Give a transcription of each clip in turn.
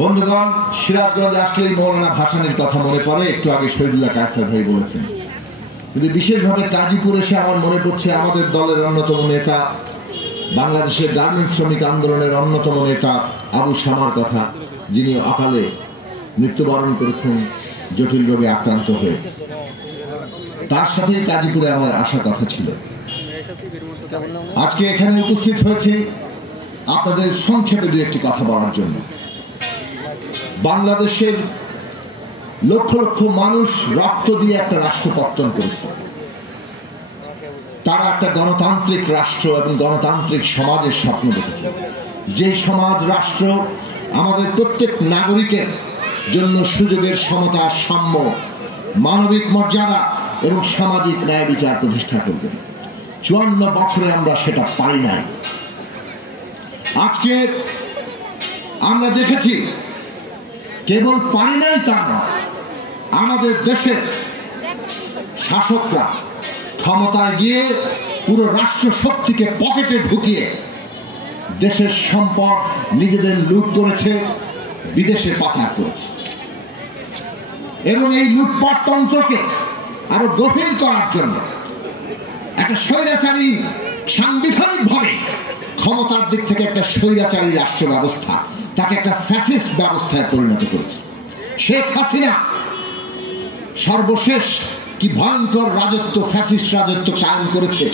বন্ধুগণ, সিরাজগঞ্জে আসলেই মৌলানা ভাসানীর কথা মনে পড়ে। একটু আগে শহীদুল্লাহ কায়সার ভাই বলেছেন, কিন্তু বিশেষভাবে গাজীপুর এসে আমার মনে পড়ছে আমাদের দলের অন্যতম নেতা, বাংলাদেশের গার্মেন্টস শ্রমিক আন্দোলনের অন্যতম নেতা আবু শামার কথা, যিনি অকালে মৃত্যুবরণ করেছেন জটিল রোগে আক্রান্ত হয়ে। তার সাথেই গাজীপুরে আমার আসার কথা ছিল। আজকে এখানে উপস্থিত হয়েছে আপনাদের সংক্ষেপে দু একটি কথা বলার জন্য। বাংলাদেশের লক্ষ লক্ষ মানুষ রক্ত দিয়ে একটা রাষ্ট্র পত্তন করেছে। তারা একটা গণতান্ত্রিক রাষ্ট্র এবং গণতান্ত্রিক সমাজের স্বপ্ন দেখেছে, যে সমাজ রাষ্ট্র আমাদের প্রত্যেক নাগরিকের জন্য সুযোগের সমতা, সাম্য, মানবিক মর্যাদা এবং সামাজিক ন্যায় বিচার প্রতিষ্ঠা করবে। 54 বছরে আমরা সেটা পাই নাই। আজকে আমরা দেখেছি, কেবল পারি নাই তা নয়, আমাদের দেশের শাসকরা ক্ষমতায় গিয়ে পুরো রাষ্ট্র শক্তিকে পকেটে ঢুকিয়ে দেশের সম্পদ নিজেদের লুট করেছে, বিদেশে পাচার করেছে। এবং এই লুটপাট তন্ত্রকে আরো গভীর করার জন্য একটা স্বৈরাচারী, সাংবিধানিকভাবে ক্ষমতার দিক থেকে একটা স্বৈরাচারী রাষ্ট্র ব্যবস্থা, তাকে একটা ফ্যাসিস্ট ব্যবস্থায় পরিণত করেছে। শেখ হাসিনা সর্বশেষ কি ভয়ঙ্কর রাজত্ব, ফ্যাসিস্ট রাজত্ব কায়েম করেছে,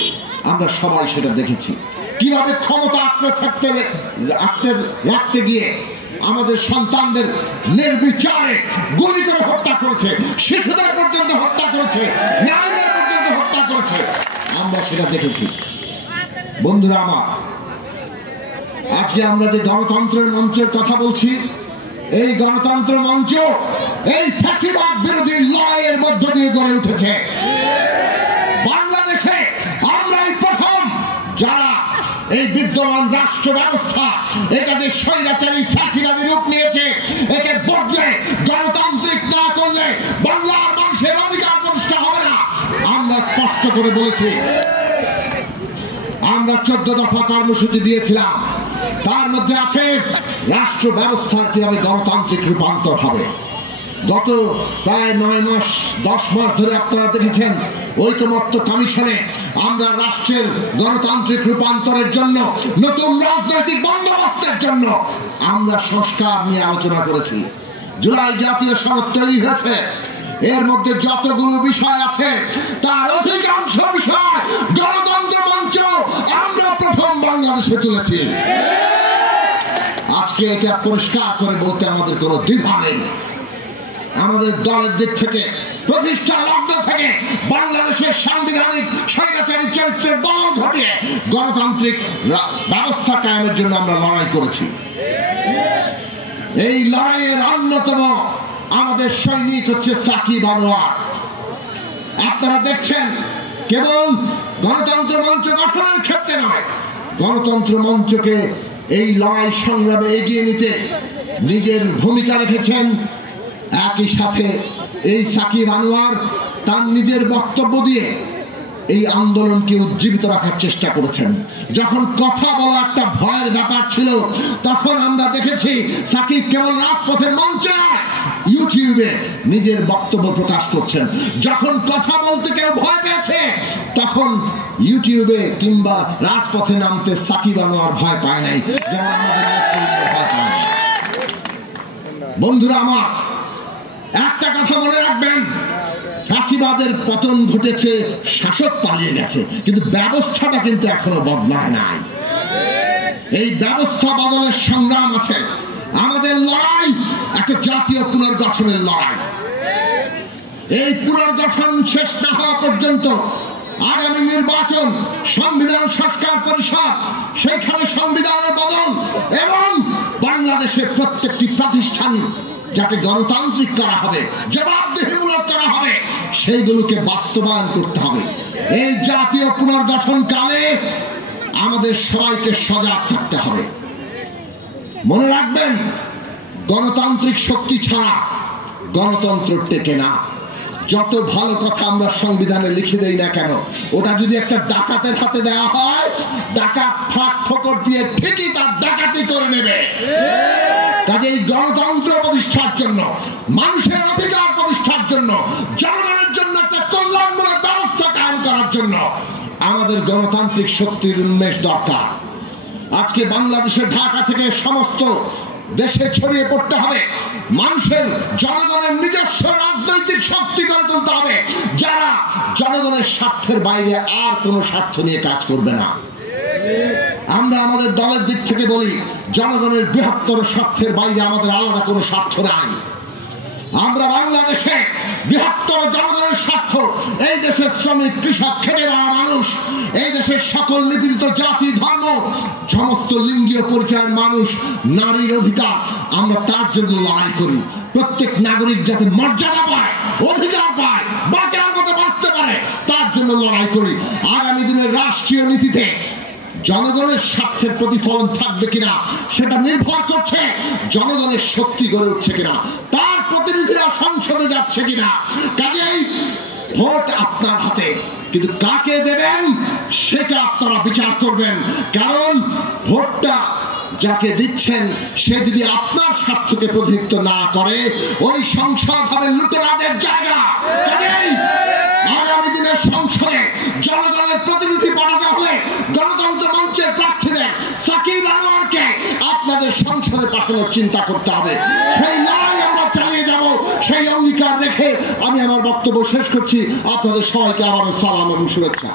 আমরা সবাই সেটা দেখেছি। কিভাবে ক্ষমতা রাখতে গিয়ে আমাদের সন্তানদের নির্বিচারে গুলি করে হত্যা করেছে, শিশুদের পর্যন্ত হত্যা করেছে, নারীদের পর্যন্ত হত্যা করেছে, আমরা সেটা দেখেছি। বন্ধুরা আমার, আজকে আমরা যে গণতন্ত্রের মঞ্চের কথা বলছি, এই গণতন্ত্র মঞ্চ এই ফ্যাসিবাদ বিরোধী লড়াইয়ের মধ্য দিয়ে গড়ে উঠেছে। বাংলাদেশে আমরাই প্রথম যারা এই বিদ্যমান রাষ্ট্র ব্যবস্থা, এটা যে স্বৈরাচারী ফ্যাসিবাদী রূপ নিয়েছে, একে বদলে গণতান্ত্রিক না করলে বাংলার মানুষের অধিকার প্রতিষ্ঠা হবে না। আমরা স্পষ্ট করে বলেছি, আমরা 14 দফা কর্মসূচি দিয়েছিলাম, তার মধ্যে আছে রাষ্ট্র ব্যবস্থার কিভাবে গণতান্ত্রিক রূপান্তর হবে। গত প্রায় 9-10 মাস ধরে আপনারা দেখেছেন ঐকমত্য কমিশনে আমরা রাষ্ট্রের গণতান্ত্রিক রূপান্তরের জন্য, নতুন রাজনৈতিক বন্দোবস্তের জন্য আমরা সংস্কার নিয়ে আলোচনা করেছি। জুলাই জাতীয় সনদ তৈরি হয়েছে, এর মধ্যে যতগুলো বিষয় আছে তার অধিকাংশ বিষয় গণতন্ত্র মঞ্চ আমরা প্রথম বাংলাদেশে তুলেছি। আজকে এটা পরিষ্কার করে বলতে আমাদের কোনো দ্বিধা নেই। আমাদের দলের দিক থেকে প্রতিষ্ঠা লগ্ন থেকে বাংলাদেশের সাংবিধানিক স্বৈরাচারী চরিত্রের বল ঘটিয়ে গণতান্ত্রিক ব্যবস্থা কায়েমের জন্য আমরা লড়াই করেছি। এই লড়াইয়ের অন্যতম আমাদের সৈনিক হচ্ছে সাকিব আনোয়ার। আপনারা দেখছেন, কেবল গণতন্ত্র মঞ্চ গঠনের ক্ষেত্রে নয়, গণতন্ত্র মঞ্চকে এই লড়াই সংগ্রামে এগিয়ে নিতে নিজের ভূমিকা রেখেছেন। একই সাথে এই সাকিব আনোয়ার তার নিজের বক্তব্য দিয়ে এই আন্দোলনকে উজ্জীবিত রাখার চেষ্টা করেছেন। যখন কথা বলা একটা ভয়ের ব্যাপার ছিল, তখন আমরা দেখেছি সাকিব কেবল রাজপথের মঞ্চে ইউটিউবে নিজের বক্তব্য প্রকাশ করছেন। যখন কথা বলতে কেউ ভয় পেয়েছে, তখন ইউটিউবে কিংবা রাজপথে নামতে সাকিব আনোয়ার ভয় পায় নাই, যেমন আমাদের ভয় পায় নাই। বন্ধুরা আমার, একটা কথা মনে রাখবেন, ফ্যাসিবাদের পতন ঘটেছে, শাসক পালিয়ে গেছে, কিন্তু ব্যবস্থাটা কিন্তু এখনো বদলায় নাই। এই ব্যবস্থা বদলের সংগ্রাম আছে। আমাদের লড়াই একটা জাতীয় পুনর্গঠনের লড়াই। এই পুনর্গঠন শেষ না হওয়া পর্যন্ত আগামী নির্বাচন, সংবিধান সংস্কার পরিষদ, সেখানে সংবিধানের বদল এবং বাংলাদেশের প্রত্যেকটি প্রতিষ্ঠান যাকে গণতান্ত্রিক করা হবে, জবাবদিহিমূলক করা হবে, সেইগুলোকে বাস্তবায়ন করতে হবে। এই জাতীয় পুনর্গঠন কালে আমাদের সবাইকে সজাগ থাকতে হবে। মনে রাখবেন, গণতান্ত্রিক শক্তি ছাড়া গণতন্ত্র টেকে না। যত ভালো কথা আমরা সংবিধানে লিখে দেই না কেন, ওটা যদি একটা ডাকাতের হাতে দেওয়া হয়, ডাকাত ফাঁক ফোকর দিয়ে ঠিকই তার ডাকাতি করে নেবে। কাজেই গণতন্ত্র প্রতিষ্ঠার জন্য, মানুষের অধিকার প্রতিষ্ঠার জন্য, জনগণের জন্য একটা কল্যাণমূলক ব্যবস্থা কায়েম করার জন্য আমাদের গণতান্ত্রিক শক্তির উন্মেষ দরকার। আজকে বাংলাদেশের ঢাকা থেকে সমস্ত দেশে ছড়িয়ে পড়তে হবে। মানুষের, জনগণের নিজস্ব রাজনৈতিক শক্তি গড়ে তুলতে হবে, যারা জনগণের স্বার্থের বাইরে আর কোনো স্বার্থ নিয়ে কাজ করবে না। আমরা আমাদের দলের দিক থেকে বলি, জনগণের বৃহত্তর স্বার্থের বাইরে আমাদের আলাদা কোনো স্বার্থ নাই। আমরা বাংলাদেশে বৃহত্তর জনগণের স্বার্থ, এই দেশের শ্রমিক, কৃষক, খেটে খাওয়া মানুষ, এই দেশের সকল নিপীড়িত জাতি, ধর্ম, সমস্ত লিঙ্গীয় পরিচয়ের মানুষ, নারীর অধিকার, আমরা তার জন্য লড়াই করি। প্রত্যেক নাগরিক যাতে মর্যাদা পায়, অধিকার পায়, বাঁচার মতো বাঁচতে পারে, তার জন্য লড়াই করি। আগামী দিনের রাষ্ট্রীয় নীতিতে জনগণের স্বার্থের প্রতিফলন থাকবে কিনা সেটা নির্ভর করছে জনগণের শক্তি গড়ে উঠছে কিনা, তার প্রতিনিধিরা সংসদে যাচ্ছে কিনা। কাজেই ভোট আপনার হাতে, কিন্তু কাকে দেবেন সেটা আপনারা বিচার করবেন। কারণ ভোটটা যাকে দিচ্ছেন সে যদি আপনার স্বার্থকে প্রতিনিধিত্ব না করে, ওই সংসদ হবে লুটেরাদের জায়গা। কাজেই আগামী দিনের সংসদে জনগণের প্রতিনিধি পাঠাতে হলে গণতন্ত্র মঞ্চের প্রার্থীদের সাকিব আনোয়ারকে আপনাদের সংসদে পাঠানোর চিন্তা করতে হবে। সেই লড়াই আমরা চালিয়ে যাব, সেই অঙ্গীকার রেখে আমি আমার বক্তব্য শেষ করছি। আপনাদের সবাইকে আবারও সালাম এবং শুভেচ্ছা।